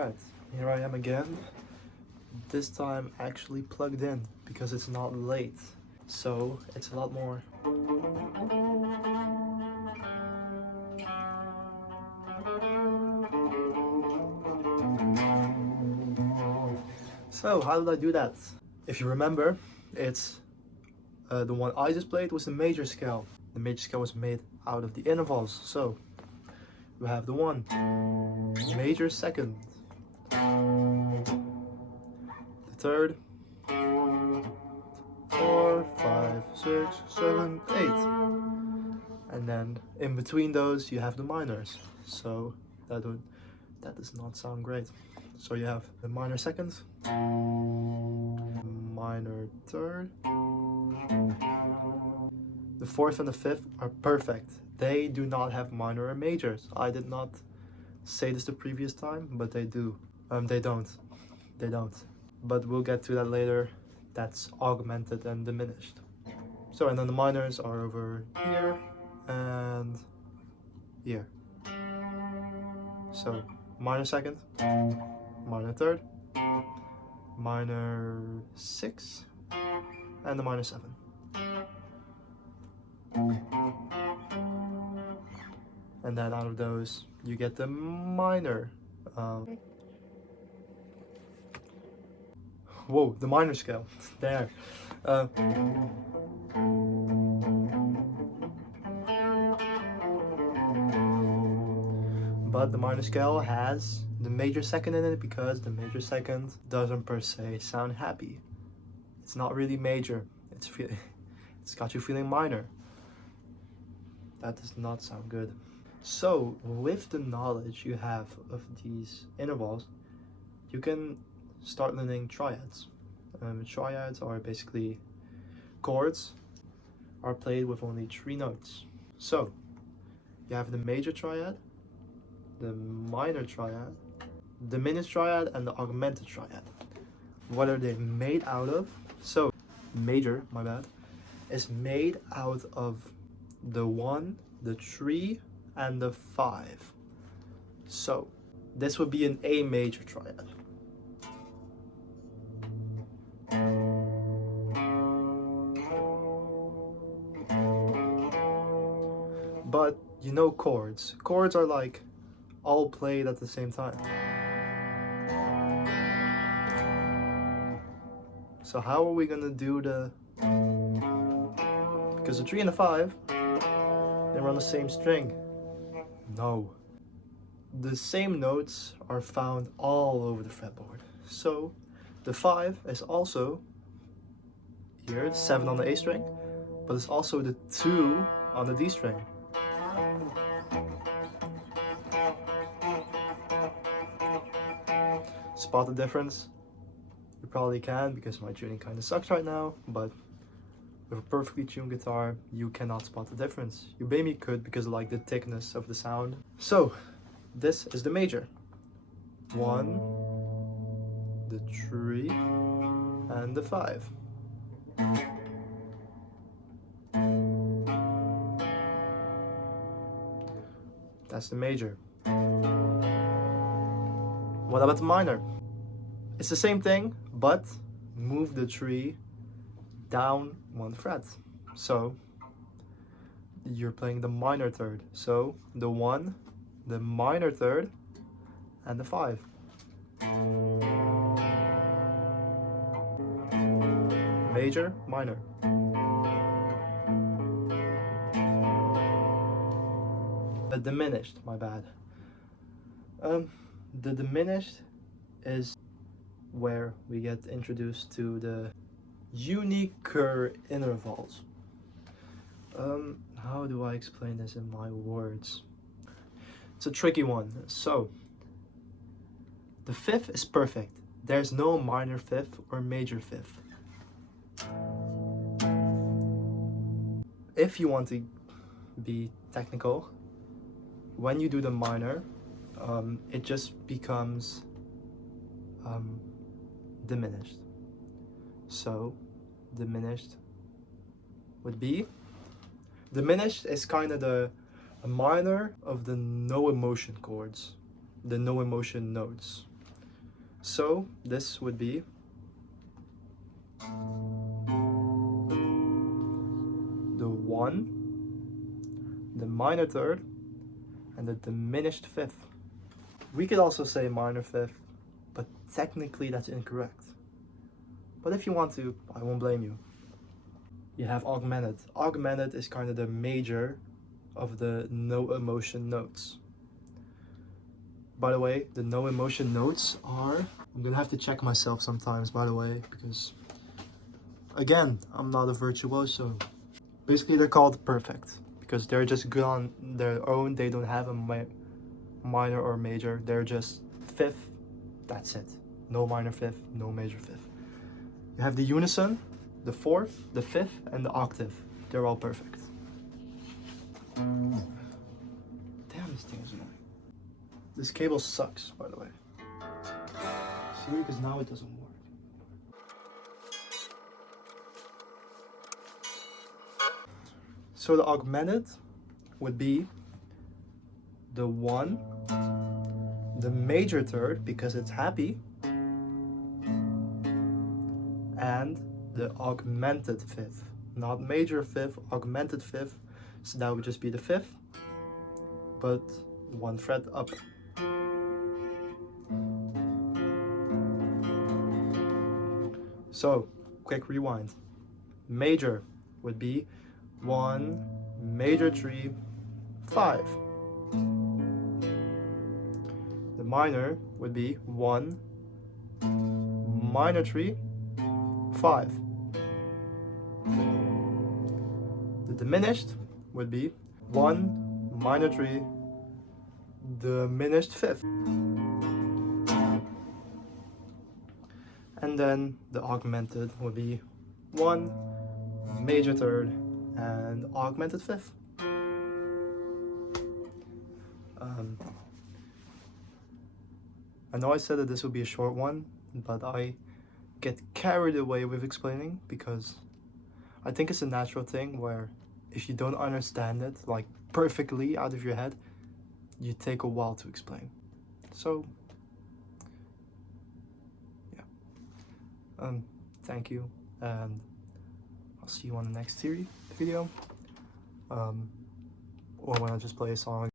Alright, here I am again. This time actually plugged in because it's not late. So it's a lot more. So how did I do that? If you remember, it's the one I just played was the major scale. The major scale was made out of the intervals. So we have the 1, major second, the 3rd, 4, 5, 6, 7, 8. And then in between those you have the minors. So that does not sound great. So you have the minor second, minor third. The 4th and the 5th are perfect. They do not have minor or majors. I did not say this the previous time, but they do. They don't. But we'll get to that later. That's augmented and diminished. So, and then the minors are over here and here. So, minor second, minor third, minor 6, and the minor 7. And then out of those, you get the minor. Whoa, the minor scale. There. But the minor scale has the major second in it because the major second doesn't per se sound happy. It's not really major. It's got you feeling minor. That does not sound good. So with the knowledge you have of these intervals, you can start learning triads. Triads are basically chords are played with only 3 notes. So you have the major triad, the minor triad, diminished triad, and the augmented triad. What are they made out of? So major, my bad, is made out of the 1, the 3, and the 5. So this would be an A major triad. But you know chords. Chords are like all played at the same time. So how are we gonna do the... Because the 3 and the 5, they're on the same string. No. The same notes are found all over the fretboard. So the 5 is also here, the 7 on the A string, but it's also the 2 on the D string. Spot the difference? You probably can, because my tuning kind of sucks right now, but with a perfectly tuned guitar, you cannot spot the difference. You maybe could because of like the thickness of the sound. So this is the major. 1, the 3, and the 5. That's the major. What about the minor? It's the same thing, but move the 3 down 1 fret. So you're playing the minor third. So the 1, the minor third, and the 5. Major, minor. The diminished, my bad. The diminished is where we get introduced to the uniquer intervals. How do I explain this in my words? It's a tricky one. So the 5th is perfect. There's no minor 5th or major 5th. If you want to be technical, when you do the minor, it just becomes diminished. So diminished would be... Diminished is kind of a minor of the no emotion chords, the no emotion notes. So this would be the 1, the minor third, and the diminished fifth. We could also say minor fifth, but technically that's incorrect. But if you want to, I won't blame you. You have augmented. Augmented is kind of the major of the no emotion notes. By the way, the no emotion notes are, I'm gonna have to check myself sometimes, by the way, because again, I'm not a virtuoso. Basically, they're called perfect because they're just good on their own. They don't have a minor or major. They're just fifth. That's it. No minor fifth, no major fifth. You have the unison, the fourth, the fifth, and the octave. They're all perfect. Damn, this thing is annoying. This cable sucks, by the way. See, because now it doesn't work. So the augmented would be the 1, the major third because it's happy, and the augmented fifth. Not major fifth, augmented fifth. So that would just be the fifth, but 1 fret up. So, quick rewind. Major would be 1, major 3, 5. The minor would be 1, minor 3, 5. The diminished would be 1, minor 3, diminished fifth. And then the augmented would be 1, major third, and augmented fifth. I know I said that this would be a short one, but I get carried away with explaining because I think it's a natural thing where if you don't understand it like perfectly out of your head, you take a while to explain. So yeah, thank you, and I'll see you on the next video, or when I just play a song.